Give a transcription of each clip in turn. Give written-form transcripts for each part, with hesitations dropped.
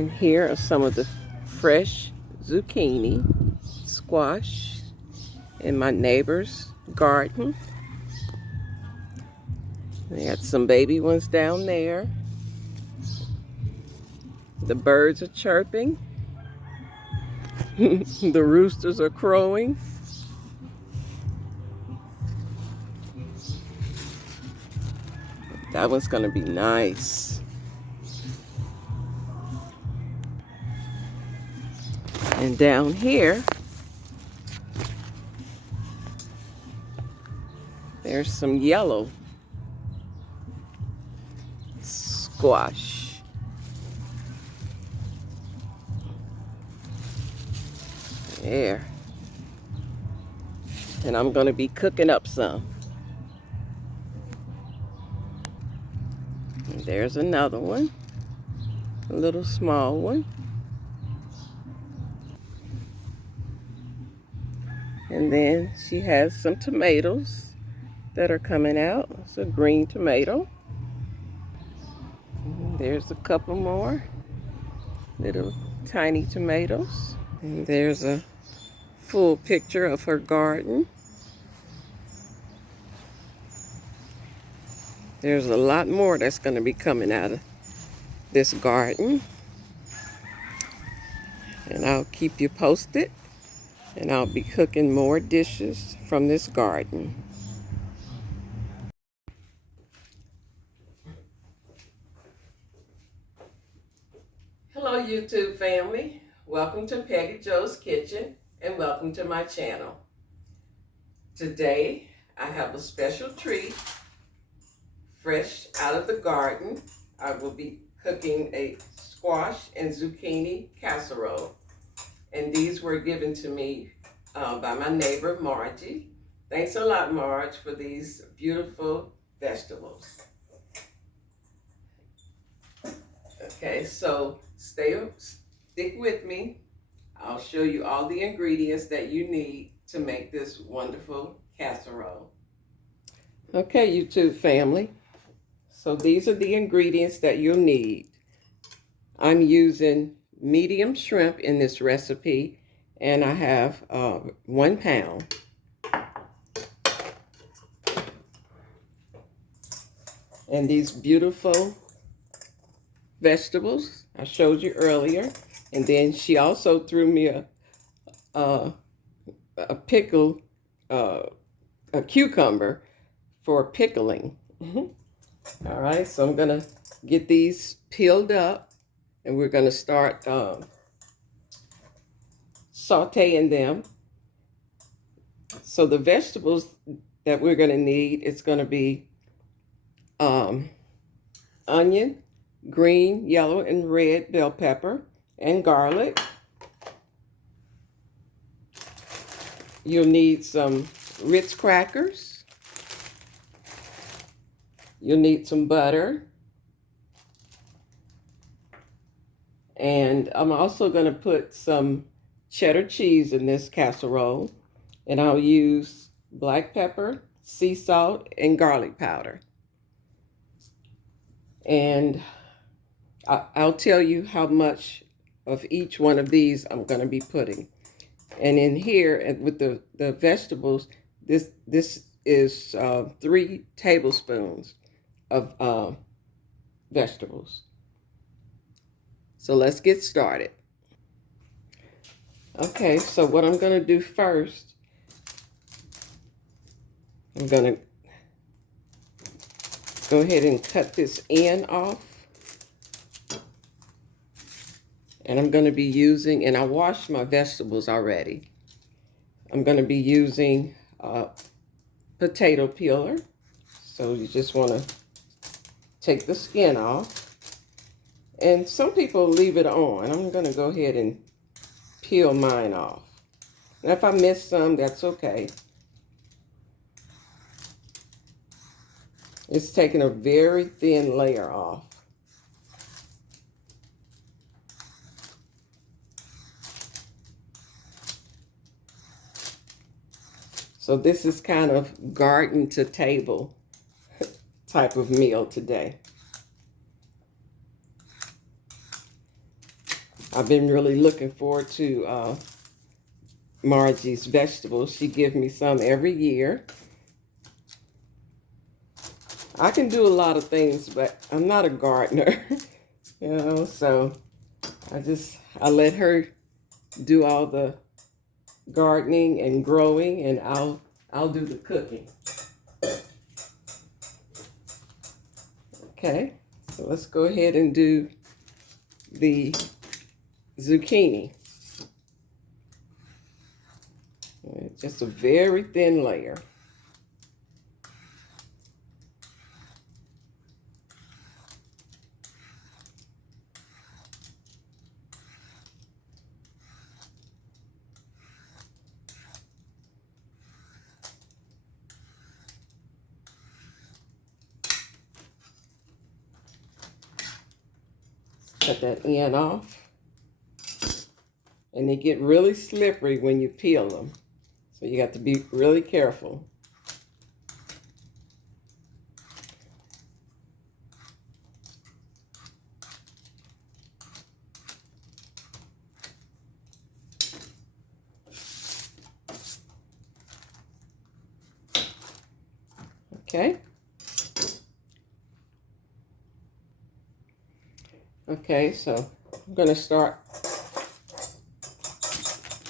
And here are some of the fresh zucchini, squash in my neighbor's garden. They got some baby ones down there. The birds are chirping. The roosters are crowing. That one's gonna be nice. And down here, there's some yellow squash. There. And I'm gonna be cooking up some. And there's another one, a little small one. And then she has some tomatoes that are coming out. It's a green tomato. And there's a couple more little tiny tomatoes. And there's a full picture of her garden. There's a lot more that's going to be coming out of this garden. And I'll keep you posted. And I'll be cooking more dishes from this garden. Hello YouTube family. Welcome to Peggy Jo's Kitchen and welcome to my channel. Today I have a special treat, fresh out of the garden. I will be cooking a squash and zucchini casserole. And these were given to me by my neighbor, Margie. Thanks a lot, Marge, for these beautiful vegetables. Okay, so stick with me. I'll show you all the ingredients that you need to make this wonderful casserole. Okay, YouTube family. So these are the ingredients that you'll need. I'm using medium shrimp in this recipe, and I have 1 pound. And these beautiful vegetables I showed you earlier. And then she also threw me a pickle, a cucumber for pickling. All right, so I'm gonna get these peeled up. And we're going to start sauteing them. So the vegetables that we're going to need, it's going to be onion, green, yellow, and red bell pepper, and garlic. You'll need some Ritz crackers. You'll need some butter. And I'm also going to put some cheddar cheese in this casserole. And I'll use black pepper, sea salt, and garlic powder. And I'll tell you how much of each one of these I'm going to be putting. And in here, with the vegetables, this is 3 tablespoons of vegetables. So let's get started. Okay, so what I'm going to do first, I'm going to go ahead and cut this end off. And I'm going to be using, and I washed my vegetables already. I'm going to be using a potato peeler. So you just want to take the skin off. And some people leave it on. I'm going to go ahead and peel mine off. And if I miss some, that's okay. It's taking a very thin layer off. So this is kind of garden to table type of meal today. I've been really looking forward to Margie's vegetables. She gives me some every year. I can do a lot of things, but I'm not a gardener, so I let her do all the gardening and growing, and I'll do the cooking. Okay, so let's go ahead and do the zucchini. Just a very thin layer. Cut that end off. And they get really slippery when you peel them. So you got to be really careful. Okay. Okay, so I'm going to start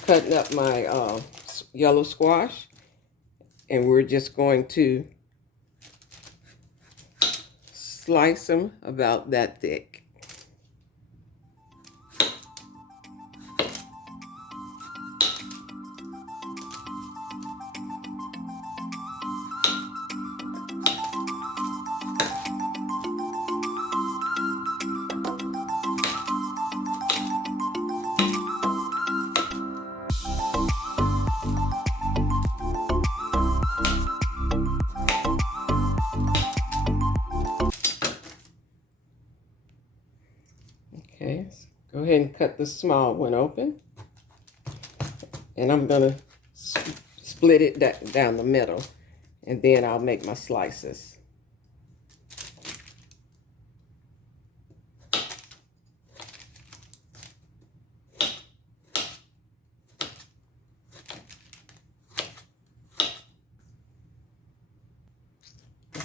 cutting up my yellow squash, and we're just going to slice them about that thick. Okay, so go ahead and cut the small one open. And I'm going to split it down the middle. And then I'll make my slices.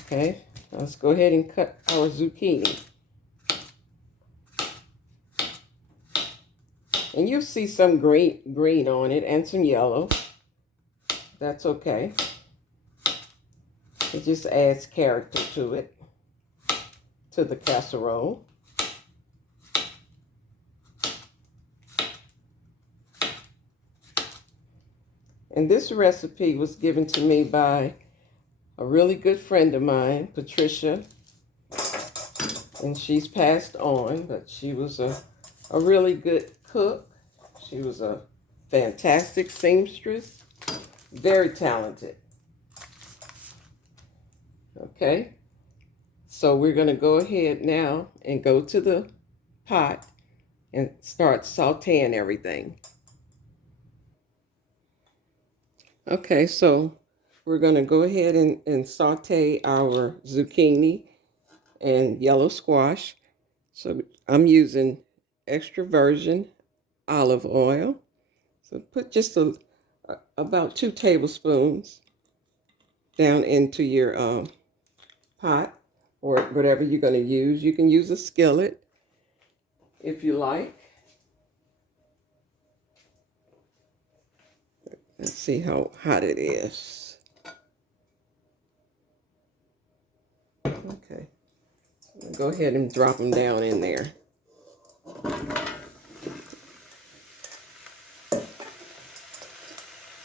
Okay, let's go ahead and cut our zucchini. And you'll see some green on it and some yellow. That's okay. It just adds character to it, to the casserole. And this recipe was given to me by a really good friend of mine, Patricia. And she's passed on, but she was a really good cook. She was a fantastic seamstress, very talented. Okay, so we're going to go ahead now and go to the pot and start sauteing everything. Okay, so we're going to go ahead and saute our zucchini and yellow squash. So I'm using extra virgin olive oil. So put just about 2 tablespoons down into your pot or whatever you're going to use. You can use a skillet if you like. Let's see how hot it is. Okay, go ahead and drop them down in there.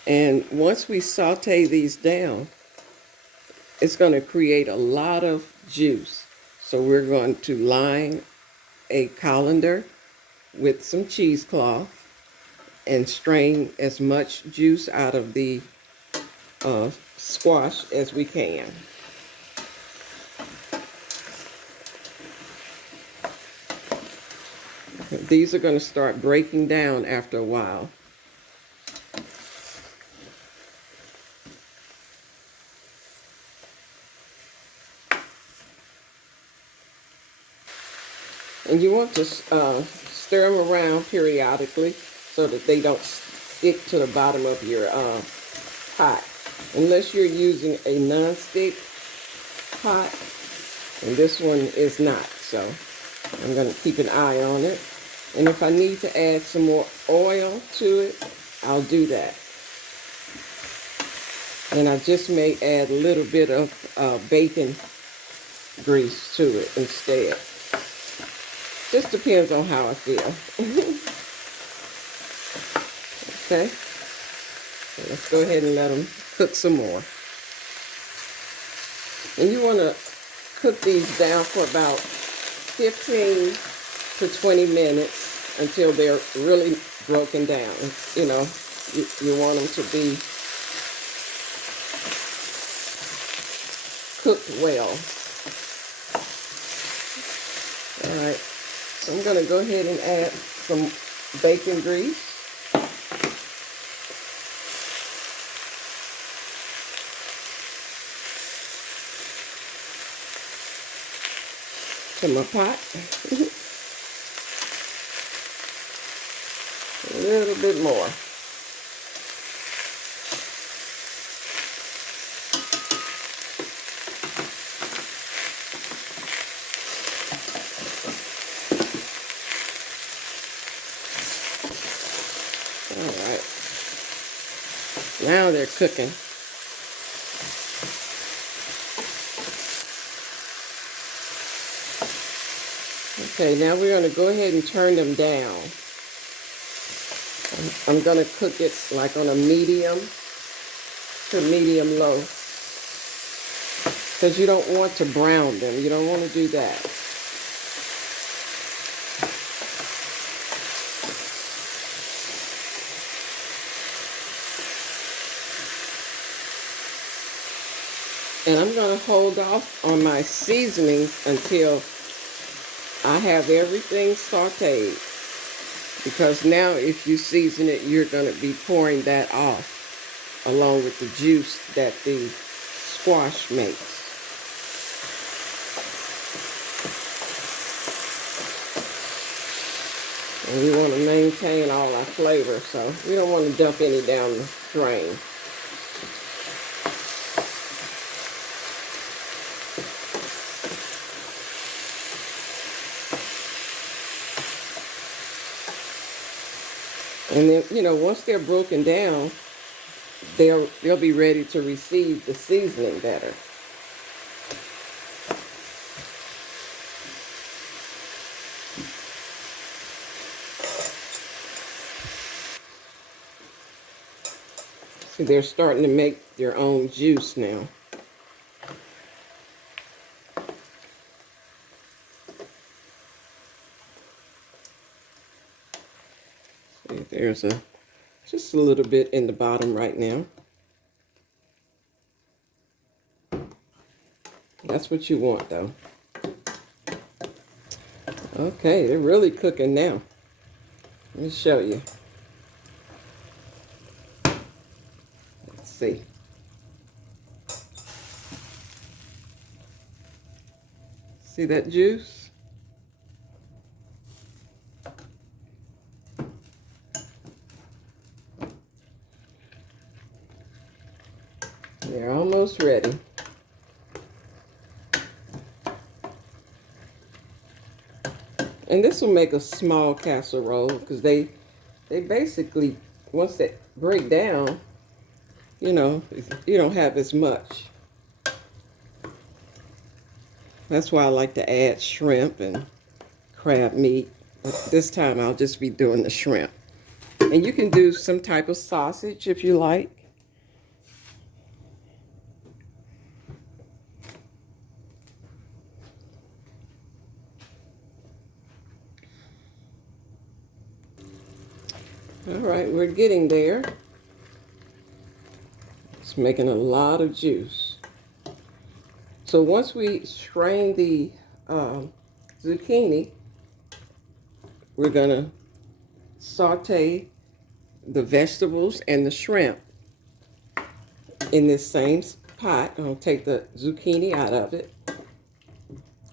And once we saute these down, it's going to create a lot of juice. So we're going to line a colander with some cheesecloth and strain as much juice out of the squash as we can. These are going to start breaking down after a while. And you want to stir them around periodically so that they don't stick to the bottom of your pot. Unless you're using a non-stick pot, and this one is not, so I'm going to keep an eye on it. And if I need to add some more oil to it, I'll do that. And I just may add a little bit of bacon grease to it instead. Just depends on how I feel. Okay, so let's go ahead and let them cook some more. And you want to cook these down for about 15 to 20 minutes until they're really broken down. You know, you want them to be cooked well. All right, so I'm going to go ahead and add some bacon grease. To my pot. A little bit more. All right. Now they're cooking. Okay, now we're going to go ahead and turn them down. I'm going to cook it like on a medium to medium low. Because you don't want to brown them. You don't want to do that. And I'm going to hold off on my seasonings until I have everything sauteed, because now if you season it, you're going to be pouring that off along with the juice that the squash makes. And we want to maintain all our flavor, so we don't want to dump any down the drain. And then, you know, once they're broken down, they'll be ready to receive the seasoning better. See, they're starting to make their own juice now. There's just a little bit in the bottom right now. That's what you want, though. Okay, they're really cooking now. Let me show you. Let's see. See that juice? They're almost ready. And this will make a small casserole because they basically, once they break down, you know, you don't have as much. That's why I like to add shrimp and crab meat. But this time I'll just be doing the shrimp. And you can do some type of sausage if you like. All right, we're getting there. It's making a lot of juice. So once we strain the zucchini, we're gonna saute the vegetables and the shrimp in this same pot. I'll take the zucchini out of it.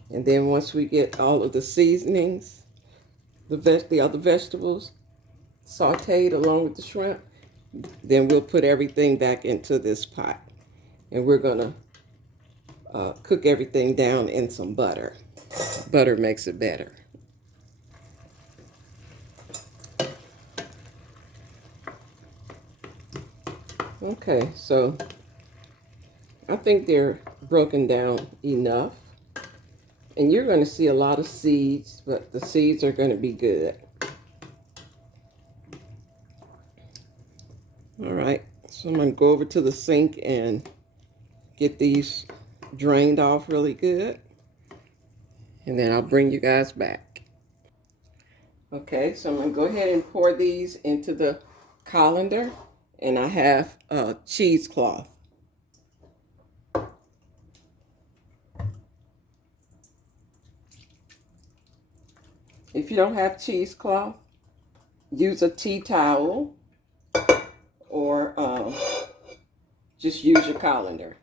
And then once we get all of the seasonings the other vegetables sauteed along with the shrimp, then we'll put everything back into this pot. And we're gonna cook everything down in some butter. Butter makes it better. Okay, so I think they're broken down enough. And you're going to see a lot of seeds, but the seeds are going to be good. All right, so I'm going to go over to the sink and get these drained off really good. And then I'll bring you guys back. Okay, so I'm going to go ahead and pour these into the colander. And I have a cheesecloth. If you don't have cheesecloth, use a tea towel or just use your colander.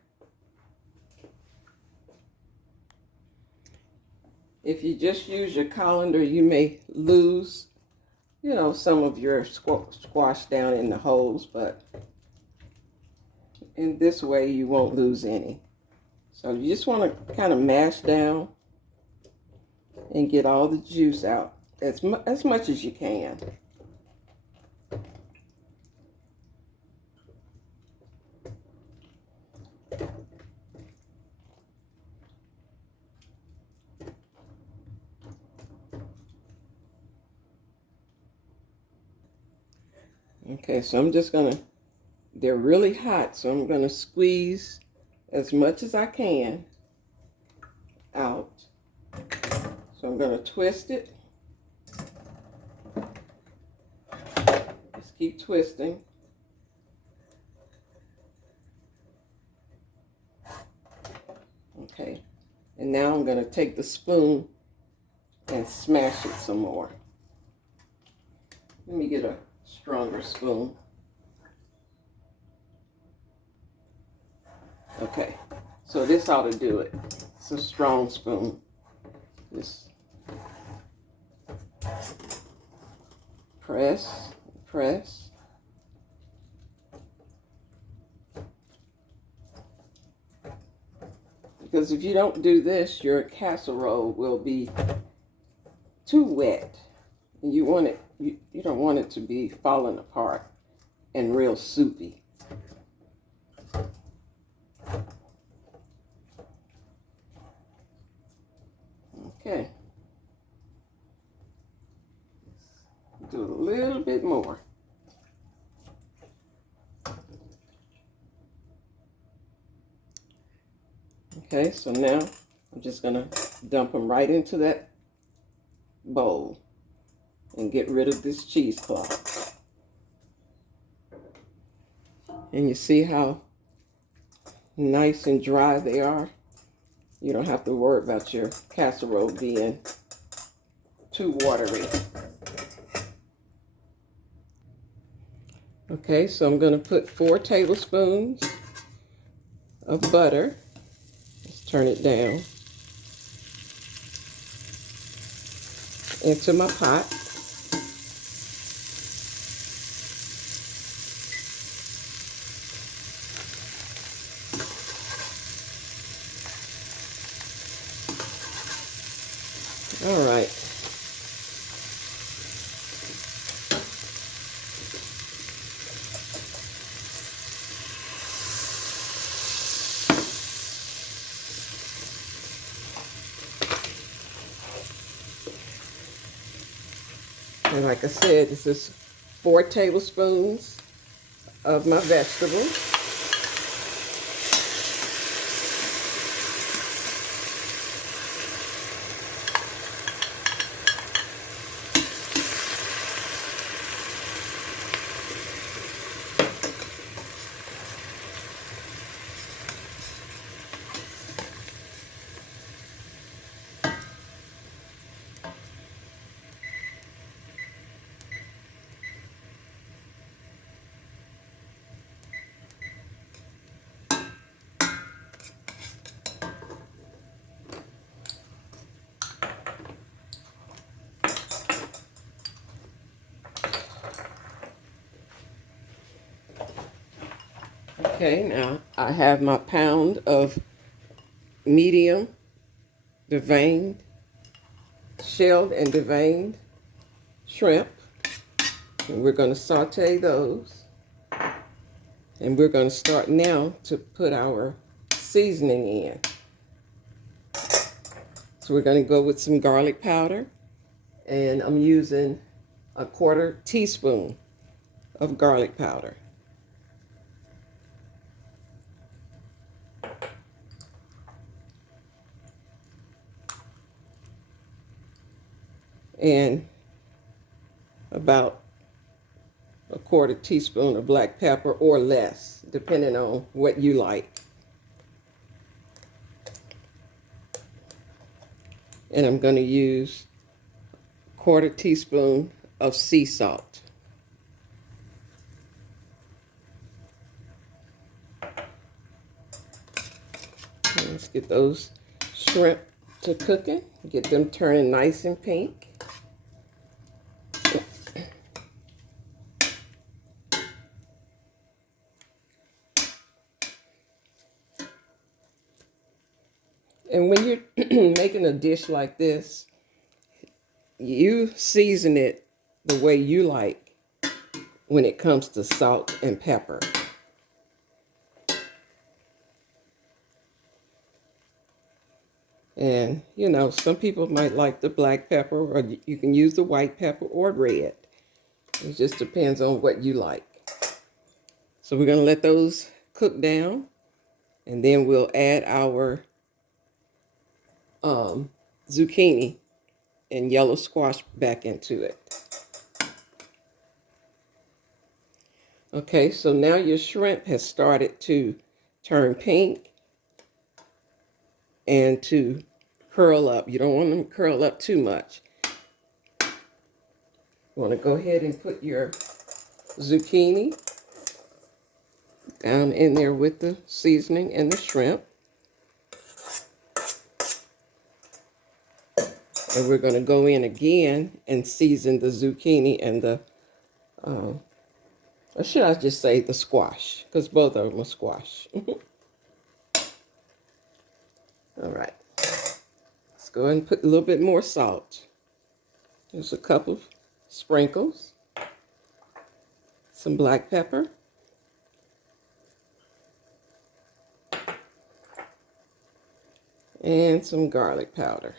If you just use your colander, you may lose, some of your squash down in the holes, but in this way you won't lose any. So you just want to kind of mash down and get all the juice out as much as you can. Okay, so they're really hot, so I'm gonna squeeze as much as I can out. So I'm gonna twist it. Just keep twisting. Okay, and now I'm gonna take the spoon and smash it some more. Let me get a stronger spoon. Okay, so this ought to do it. It's a strong spoon. Just press, press. Because if you don't do this, your casserole will be too wet. And you don't want it to be falling apart and real soupy. Okay. Do a little bit more. Okay, so now I'm just gonna dump them right into that bowl and get rid of this cheesecloth. And you see how nice and dry they are? You don't have to worry about your casserole being too watery. Okay, so I'm going to put 4 tablespoons of butter. Let's turn it down. Into my pot. All right. And like I said, this is 4 tablespoons of my vegetables. Okay, now I have my pound of medium deveined, shelled and deveined shrimp. And we're going to saute those. And we're going to start now to put our seasoning in. So we're going to go with some garlic powder. And I'm using a 1/4 teaspoon of garlic powder. And about a 1/4 teaspoon of black pepper or less, depending on what you like. And I'm going to use 1/4 teaspoon of sea salt. And let's get those shrimp to cooking, get them turning nice and pink. And when you're making a dish like this, you season it the way you like when it comes to salt and pepper. And, you know, some people might like the black pepper, or you can use the white pepper or red. It just depends on what you like. So we're going to let those cook down, and then we'll add our zucchini and yellow squash back into it. Okay, so now your shrimp has started to turn pink and to curl up. You don't want them to curl up too much. You want to go ahead and put your zucchini down in there with the seasoning and the shrimp. And we're going to go in again and season the zucchini and the, or should I just say the squash, because both of them are squash. All right. Let's go ahead and put a little bit more salt. There's a couple sprinkles. Some black pepper. And some garlic powder.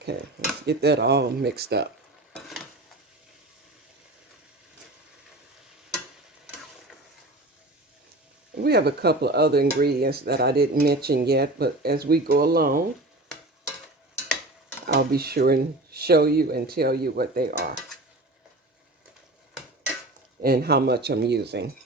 Okay, let's get that all mixed up. We have a couple of other ingredients that I didn't mention yet, but as we go along, I'll be sure and show you and tell you what they are and how much I'm using.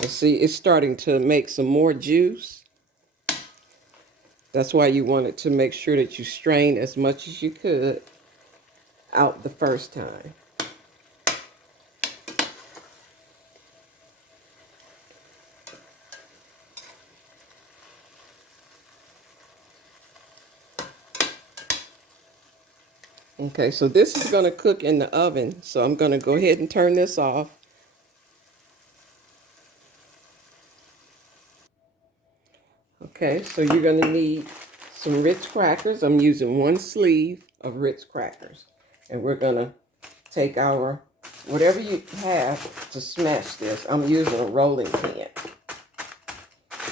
You see, it's starting to make some more juice. That's why you wanted to make sure that you strain as much as you could out the first time. Okay, so this is going to cook in the oven, so I'm going to go ahead and turn this off. Okay, so you're going to need some Ritz crackers. I'm using 1 sleeve of Ritz crackers. And we're going to take our, whatever you have to smash this. I'm using a rolling pin.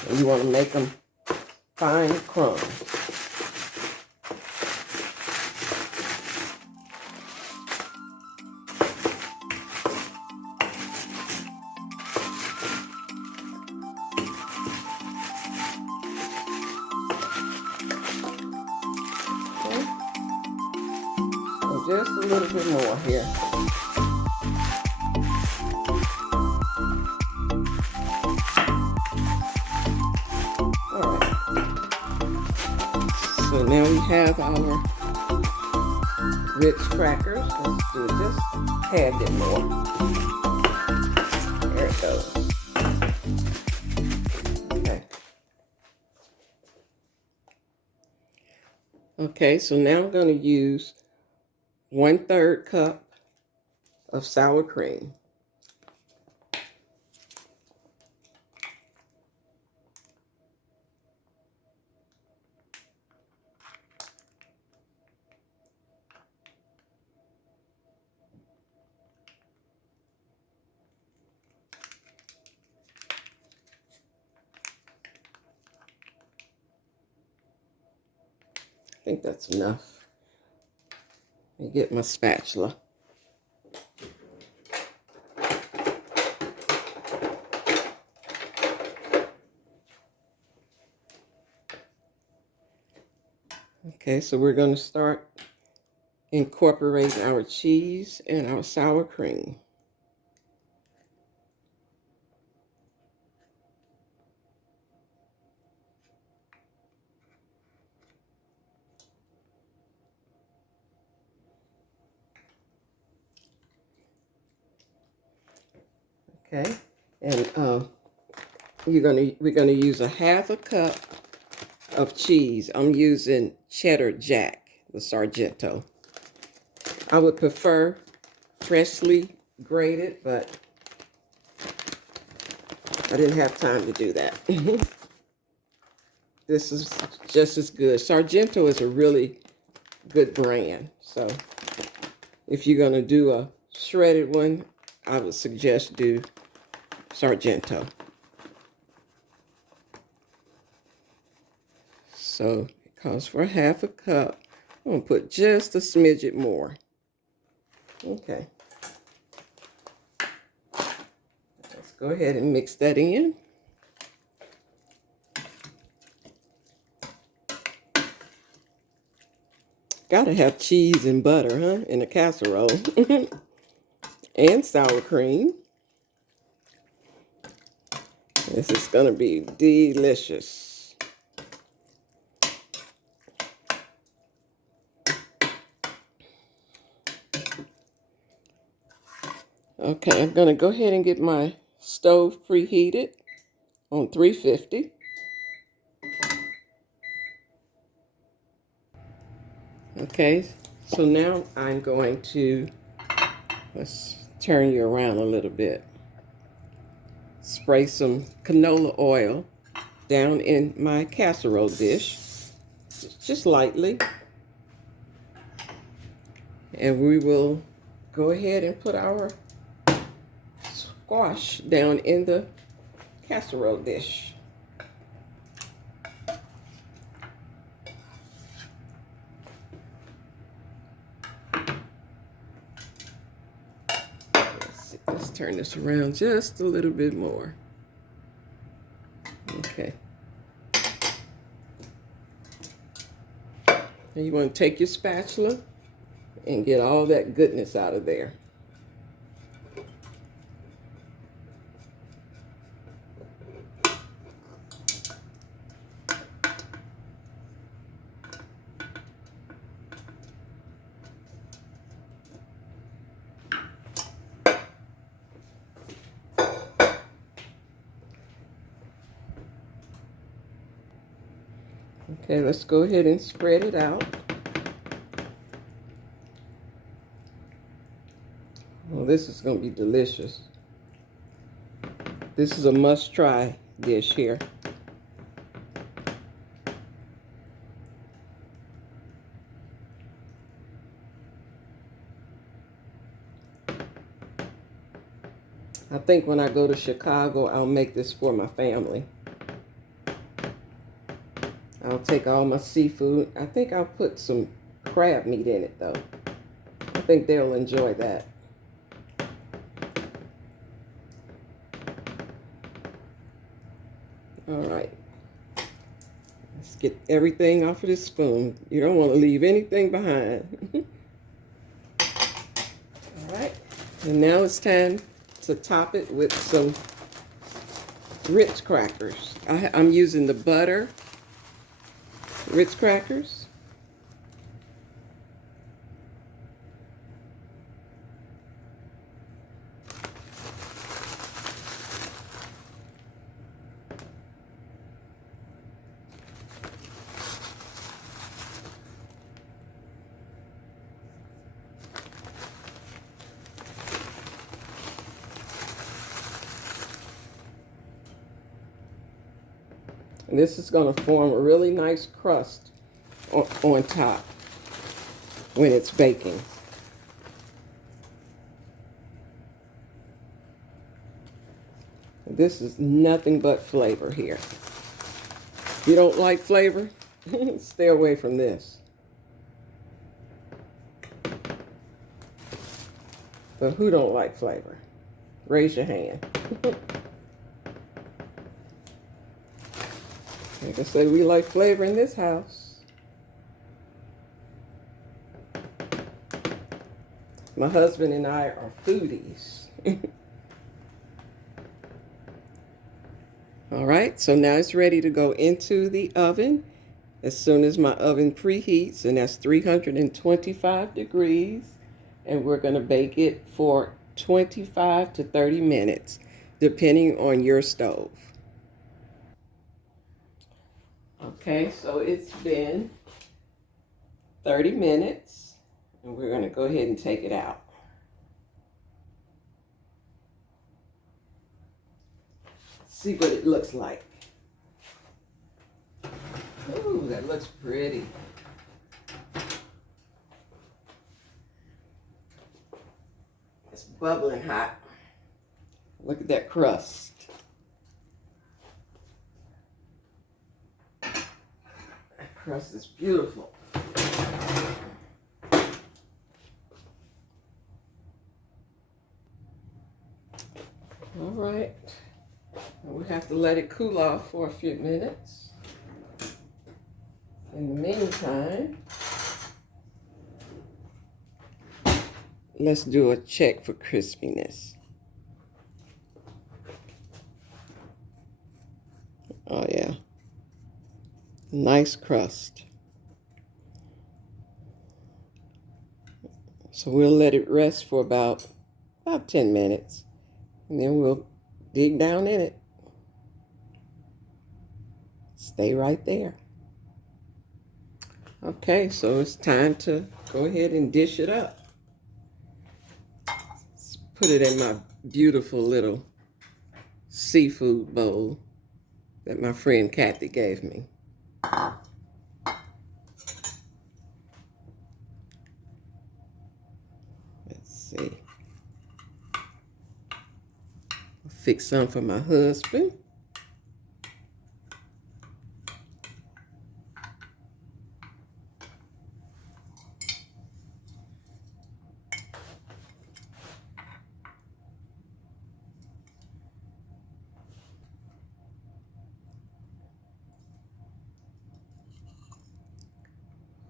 And you want to make them fine crumbs. Just a little bit more here. All right. So now we have our Ritz crackers. Let's do just a tad bit more. There it goes. Okay. Okay, so now I'm going to use 1/3 cup of sour cream. I think that's enough. Let me get my spatula. Okay, so we're going to start incorporating our cheese and our sour cream. Okay, and we're gonna use a 1/2 cup of cheese. I'm using cheddar jack, the Sargento. I would prefer freshly grated, but I didn't have time to do that. This is just as good. Sargento is a really good brand. So if you're gonna do a shredded one, I would suggest do Sargento. So it calls for 1/2 cup. I'm gonna put just a smidget more. Okay. Let's go ahead and mix that in. Gotta have cheese and butter, huh? In a casserole. And sour cream. This is gonna be delicious. Okay, I'm gonna go ahead and get my stove preheated on 350. Okay, so now I'm going to, let's turn you around a little bit. Spray some canola oil down in my casserole dish, just lightly. And we will go ahead and put our squash down in the casserole dish. Let's turn this around just a little bit more. Okay. And you want to take your spatula and get all that goodness out of there. Okay, let's go ahead and spread it out. Well, this is going to be delicious. This is a must-try dish here. I think when I go to Chicago, I'll make this for my family. I'll take all my seafood. I think I'll put some crab meat in it, though. I think they'll enjoy that. All right. Let's get everything off of this spoon. You don't want to leave anything behind. All right. And now it's time to top it with some Ritz crackers. I'm using the butter Ritz crackers. And this is going to form a really nice crust on top when it's baking. This is nothing but flavor here. If you don't like flavor, stay away from this. But who don't like flavor? Raise your hand. Like I said, we like flavor in this house. My husband and I are foodies. All right, so now it's ready to go into the oven. As soon as my oven preheats, and that's 325 degrees, and we're going to bake it for 25 to 30 minutes, depending on your stove. Okay, so it's been 30 minutes, and we're going to go ahead and take it out. See what it looks like. Ooh, that looks pretty. It's bubbling hot. Look at that crust. That crust is beautiful. All right. We have to let it cool off for a few minutes. In the meantime, let's do a check for crispiness. Oh yeah, nice crust. So we'll let it rest for about 10 minutes, and then we'll dig down in it. Stay right there. Okay, so it's time to go ahead and dish it up. Let's put it in my beautiful little seafood bowl that my friend Kathy gave me. Let's see. I'll fix some for my husband.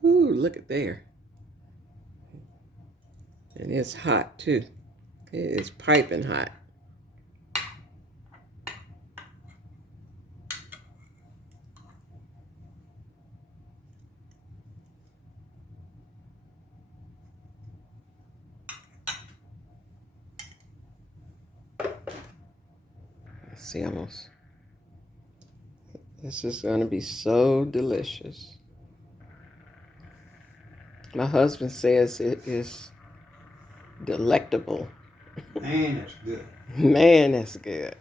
Ooh, look at there. And it's hot too. It is piping hot. Let's see, almost. This is going to be so delicious. My husband says it is delectable. Man, that's good. Man, that's good.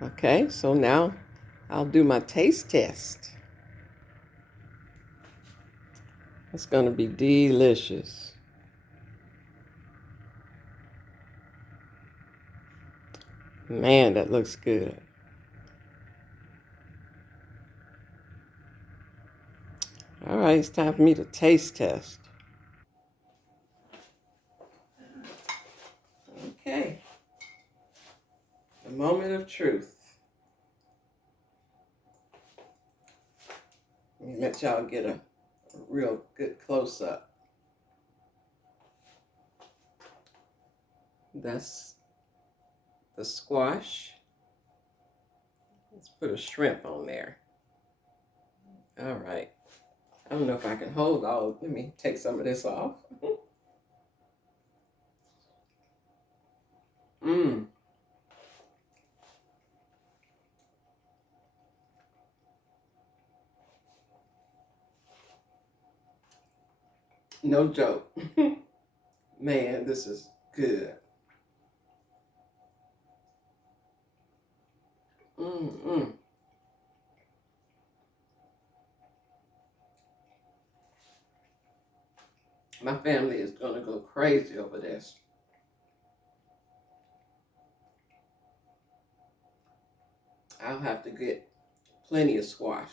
Okay, so now I'll do my taste test. It's going to be delicious. Man, that looks good. All right, it's time for me to taste test. Okay. The moment of truth. Let me let y'all get a real good close-up. That's the squash. Let's put a shrimp on there. All right. I don't know if I can hold all. Let me take some of this off. Mmm. No joke. Man, this is good. Mm-mm. My family is gonna go crazy over this. I'll have to get plenty of squash.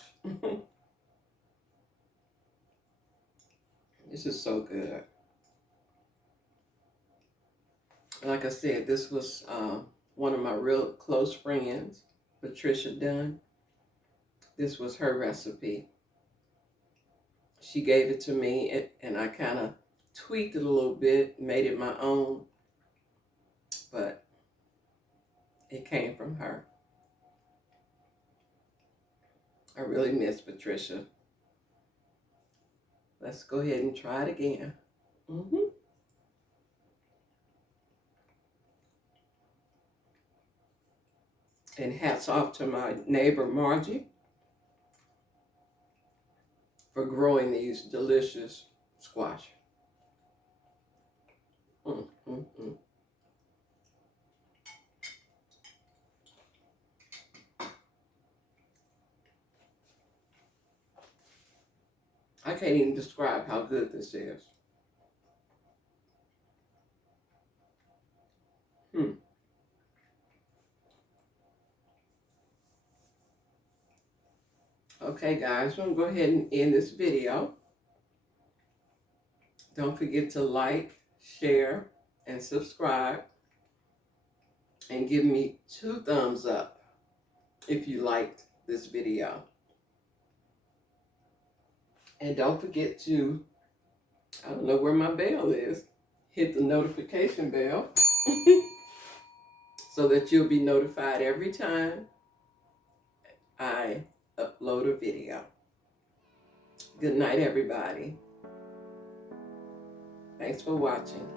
This is so good. Like I said, this was one of my real close friends, Patricia Dunn. This was her recipe. She gave it to me, and I kind of tweaked it a little bit, made it my own, but it came from her. I really miss Patricia. Let's go ahead and try it again. Mm-hmm. And hats off to my neighbor Margie for growing these delicious squash. Mm-hmm. I can't even describe how good this is. Hmm. Okay, guys, I'm going to go ahead and end this video. Don't forget to like, share, and subscribe. And give me 2 thumbs up if you liked this video. And don't forget to, I don't know where my bell is, hit the notification bell so that you'll be notified every time I upload a video. Good night, everybody. Thanks for watching.